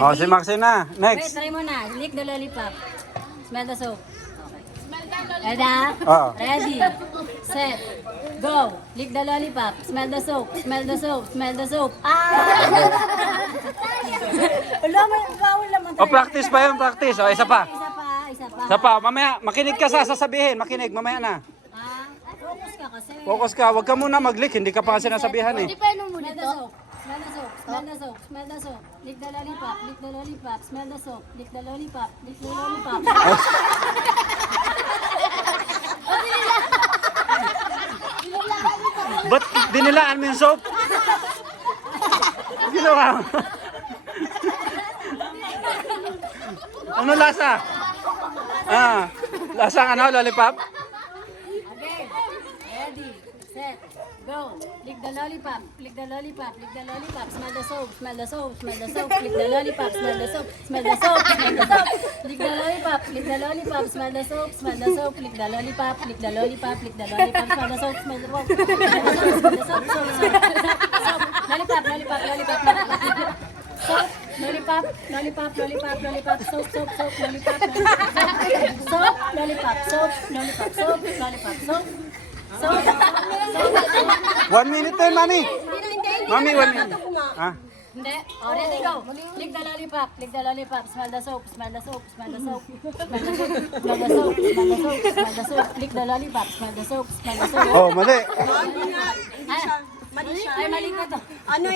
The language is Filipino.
Oh, si Maxine na. Wait, Next. try mo na. Lick the lollipop. Smell the soap. Ready? Oh. Ready, set, go. Lick the lollipop. Smell the soap. Smell the soap. Smell the soap. Wala mo, bawal naman Oh, practice pa yun, practice. Oh, isa pa. Isa pa, isa pa. Isa pa. Mamaya, makinig ka sa sasabihin. Makinig, mamaya na. Focus ka kasi. Focus ka. Huwag ka muna mag-lick. Hindi ka pa kasi nasabihan eh. Smell the soap. Smell the soap. Smell the soap. Smell the soap. Lick the lollipop. Lick the lollipop. Smell the soap. Lick the lollipop. Lick the lollipop. Ba't dinilaan mo yung soap? Ginawa mo. Ano lasa? Lasang ano, lollipop? Again. Ready, set, go. Lick the lollipop. Lick the lollipop. Lick the lollipop. Smell the soap. Smell the soap. Smell the soap. Lick the lollipop. Smell the soap. Smell the soap. Smell the soap. Lick the lollipop. Lick the lollipop. Smell the soap. Smell the soap. Lick the lollipop. Lick the lollipop. Lick the lollipop. Smell the soap. Smell the soap. Smell the soap. Soap. Lollipop. Lollipop. Lollipop. Soap. Lollipop. Lollipop. Lollipop. Lollipop. Soap. Soap. Soap. Lollipop. Soap. Lollipop. Soap. Lollipop. Soap. Lollipop. Soap. Soap. 1 minute din, mami. Mami, 1 minute. Ha? Hindi. Oh, ready, go. Lick the lollipop. Lick the lollipop. Smell the soap. Smell the soap. Smell the soap. Smell the soap. Smell the soap. Smell the soap. Smell the soap. Lick the lollipop. Smell the soap. Smell the soap. Oh, mali. Ay, mali ka to. Ano